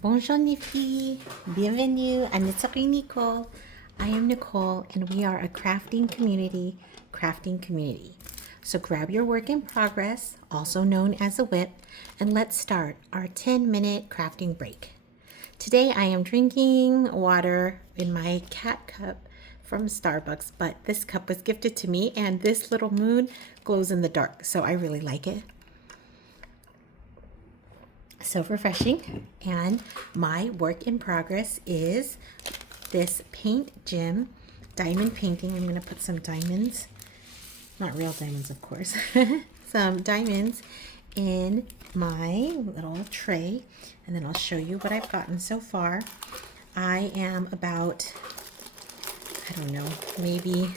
Bonjour Nifty, bienvenue à kNitterie Nicole. I am Nicole and we are a crafting community. So grab your work in progress, also known as a whip, and let's start our 10-minute crafting break. Today I am drinking water in my cat cup from Starbucks, but this cup was gifted to me and this little moon glows in the dark, so I really like it. So refreshing. And my work in progress is this paint gem diamond painting. I'm going to put some diamonds, not real diamonds of course, some diamonds in my little tray, and then I'll show you what I've gotten so far. I am about, I don't know, maybe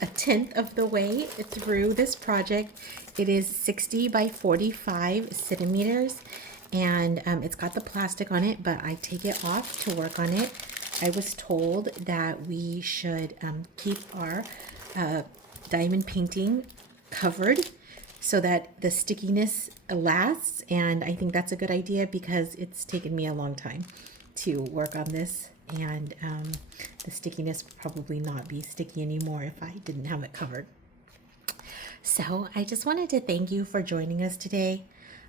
a tenth of the way through this project. It is 60 by 45 centimeters, and it's got the plastic on it, but I take it off to work on it. I was told that we should keep our diamond painting covered so that the stickiness lasts, and I think that's a good idea because it's taken me a long time to work on this, and the stickiness would probably not be sticky anymore if I didn't have it covered. So I just wanted to thank you for joining us today.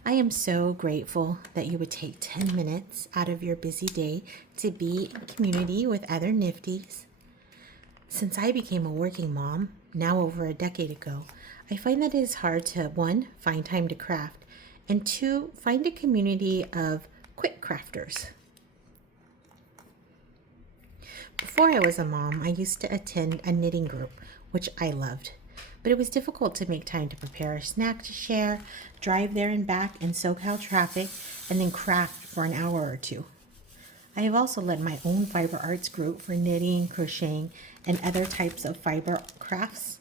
I am so grateful that you would take 10 minutes out of your busy day to be in community with other Nifties. Since I became a working mom, now over a decade ago, I find that it is hard to, one, find time to craft, and two, find a community of quick crafters. Before I was a mom, I used to attend a knitting group, which I loved. But it was difficult to make time to prepare a snack to share, drive there and back in SoCal traffic, and then craft for an hour or two. I have also led my own fiber arts group for knitting, crocheting, and other types of fiber crafts.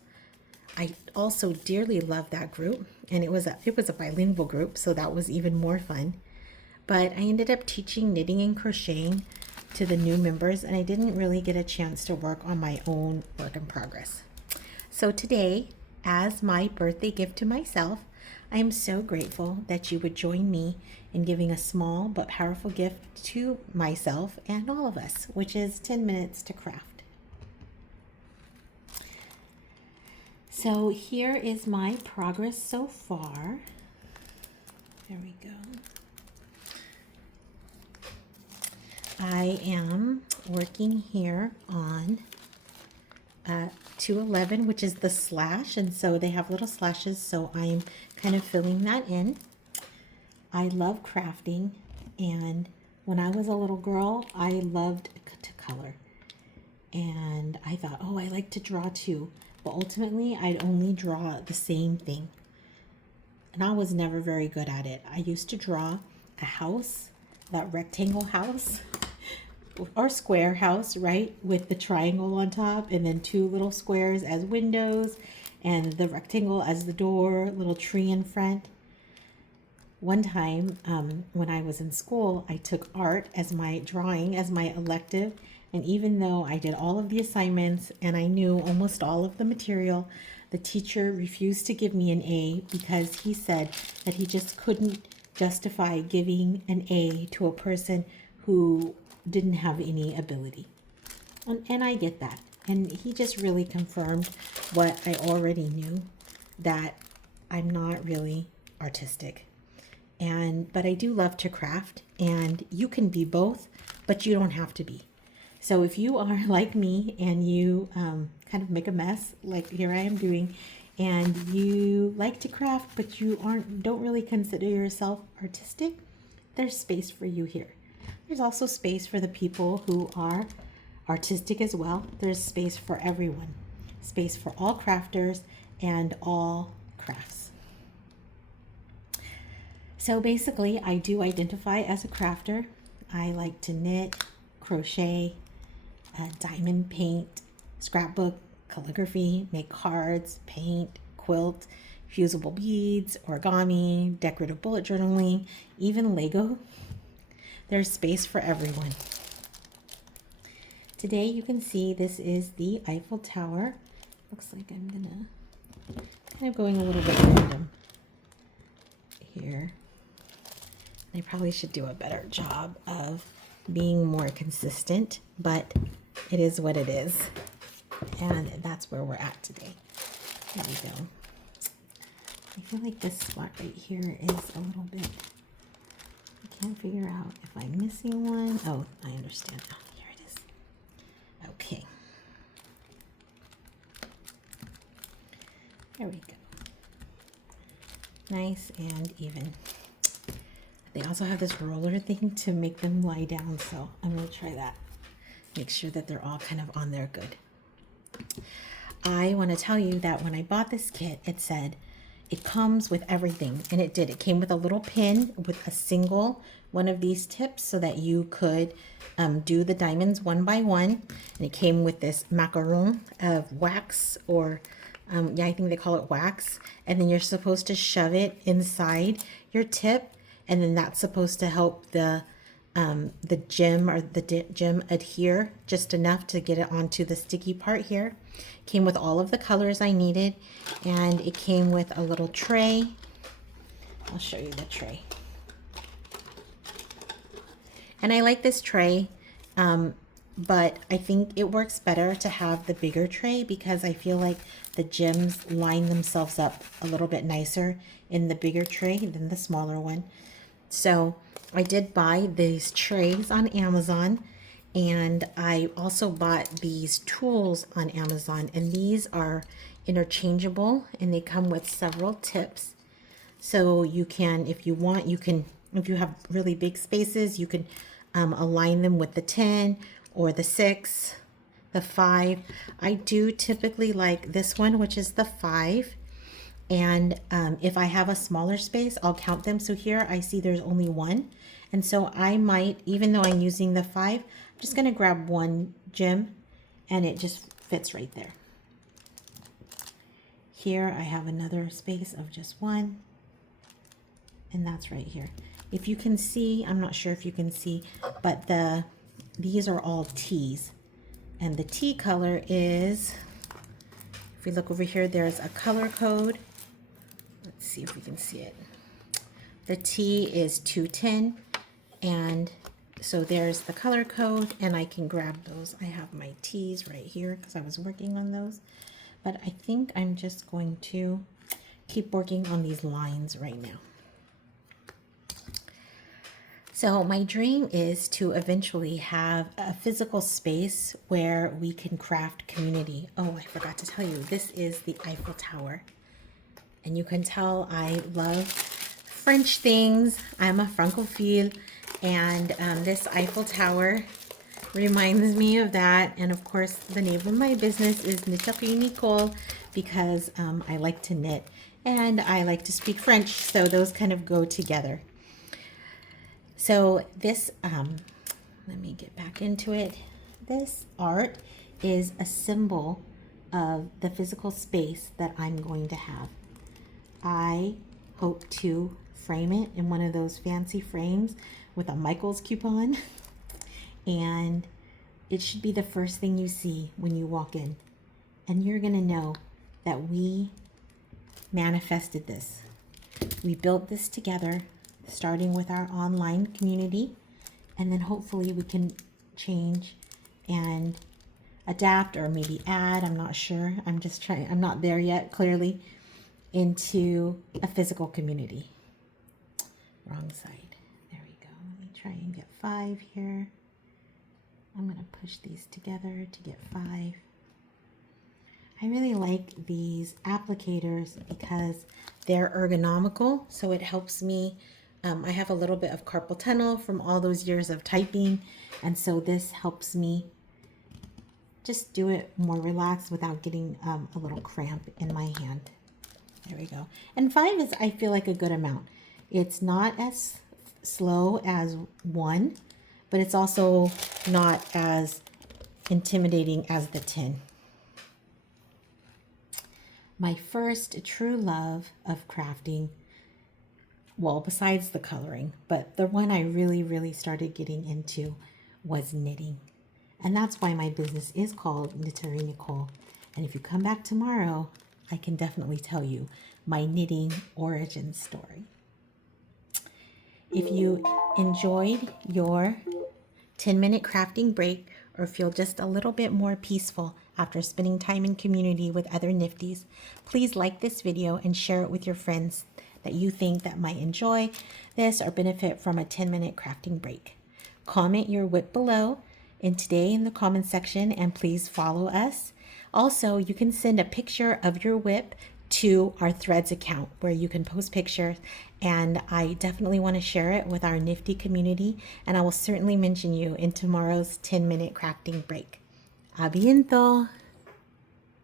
I also dearly love that group, and it was a bilingual group, so that was even more fun. But I ended up teaching knitting and crocheting to the new members, and I didn't really get a chance to work on my own work in progress. So today, as my birthday gift to myself, I am so grateful that you would join me in giving a small but powerful gift to myself and all of us, which is 10 minutes to craft. So here is my progress so far. There we go. I am working here on 211, which is the slash, and so they have little slashes, so I'm kind of filling that in. I love crafting, and when I was a little girl, I loved to color, and I thought, oh, I like to draw too, but ultimately I'd only draw the same thing, and I was never very good at it. I used to draw a house, that rectangle house, or square house, right, with the triangle on top and then two little squares as windows and the rectangle as the door, little tree in front. One time when I was in school, I took art as my drawing, as my elective, and even though I did all of the assignments and I knew almost all of the material, the teacher refused to give me an A because he said that he just couldn't justify giving an A to a person who didn't have any ability. And I get that. And he just really confirmed what I already knew, that I'm not really artistic. But I do love to craft, and you can be both, but you don't have to be. So if you are like me and you kind of make a mess, like here I am doing, and you like to craft, but you don't really consider yourself artistic, there's space for you here. There's also space for the people who are artistic as well. There's space for everyone. Space for all crafters and all crafts. So basically, I do identify as a crafter. I like to knit, crochet, diamond paint, scrapbook, calligraphy, make cards, paint, quilt, fusible beads, origami, decorative bullet journaling, even Lego. There's space for everyone. Today you can see this is the Eiffel Tower. Looks like I'm kind of going a little bit random here. I probably should do a better job of being more consistent, but it is what it is. And that's where we're at today. There we go. I feel like this spot right here is a little bit, I can't figure out if I'm missing one. Oh, I understand now. Here it is. Okay. There we go. Nice and even. They also have this roller thing to make them lie down, so I'm going to try that. Make sure that they're all kind of on there good. I want to tell you that when I bought this kit, it said it comes with everything, and it did. It came with a little pin with a single one of these tips so that you could do the diamonds one by one, and it came with this macaron of wax, or yeah, I think they call it wax, and then you're supposed to shove it inside your tip, and then that's supposed to help the gem or the gem adhere just enough to get it onto the sticky part here. Came with all of the colors I needed, and it came with a little tray. I'll show you the tray. And I like this tray, but I think it works better to have the bigger tray because I feel like the gems line themselves up a little bit nicer in the bigger tray than the smaller one. So I did buy these trays on Amazon, and I also bought these tools on Amazon, and these are interchangeable and they come with several tips. So you can, if you want, you can, if you have really big spaces, you can align them with the 10 or the 6, the 5. I do typically like this one, which is the 5. And if I have a smaller space, I'll count them. So here I see there's only one. And so I might, even though I'm using the 5, I'm just going to grab one gem and it just fits right there. Here I have another space of just one. And that's right here. If you can see, I'm not sure if you can see, but these are all T's. And the T color is, if we look over here, there's a color code. Let's see if we can see it. The T is 210, and so there's the color code, and I can grab those. I have my T's right here because I was working on those, but I think I'm just going to keep working on these lines right now. So my dream is to eventually have a physical space where we can craft community. Oh, I forgot to tell you, this is the Eiffel Tower. And you can tell I love French things. I'm a Francophile, and this Eiffel Tower reminds me of that. And of course, the name of my business is kNitterie Nicole because I like to knit and I like to speak French, so those kind of go together. So this, let me get back into it. This art is a symbol of the physical space that I'm going to have. I hope to frame it in one of those fancy frames with a Michael's coupon. And it should be the first thing you see when you walk in. And you're going to know that we manifested this. We built this together, starting with our online community, and then hopefully we can change and adapt or maybe add, I'm not sure, I'm not there yet clearly, into a physical community. Wrong side. There we go. Let me try and get 5 here. I'm going to push these together to get 5. I really like these applicators because they're ergonomical, so it helps me. I have a little bit of carpal tunnel from all those years of typing, and so this helps me just do it more relaxed without getting a little cramp in my hand. There we go. And 5 is, I feel like, a good amount. It's not as slow as 1, but it's also not as intimidating as the 10. My first true love of crafting, well, besides the coloring, but the one I really started getting into was knitting. And that's why my business is called kNitterie Nicole. And if you come back tomorrow, I can definitely tell you my knitting origin story. If you enjoyed your 10-minute crafting break or feel just a little bit more peaceful after spending time in community with other Nifties, please like this video and share it with your friends that you think that might enjoy this or benefit from a 10-minute crafting break. Comment your whip below and today in the comment section, and please follow us. Also, you can send a picture of your whip to our Threads account where you can post pictures, and I definitely want to share it with our Nifty community, and I will certainly mention you in tomorrow's 10-minute crafting break. A bientôt!